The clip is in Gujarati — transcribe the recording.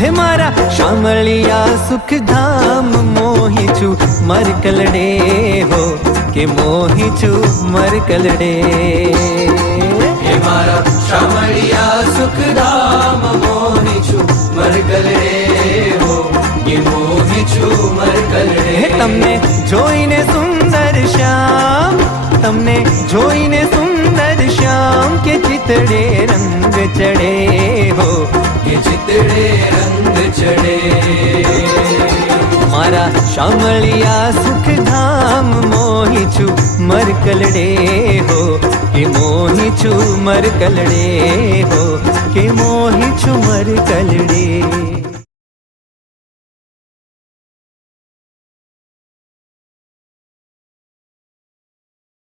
હે મારા શામળિયા સુખધામ મોહી છું મરકલડે હો કે મોહી છું મરકલડે હે મારા શામળિયા સુખધામ મોહી છું મરકલડે હો કે મોહી છું મરકલડે હે તમને જોઈને સુંદર શ્યામ તમને જોઈને સુંદર શ્યામ કે ચિતડે રંગ ચડે હો કે ચિતડે રંગ ચડે મારા શામળિયા સુખધામ મોહી છું મરકલડે હો કે મોહી છું મરકલડે હો કે મોહી છું મરકલડે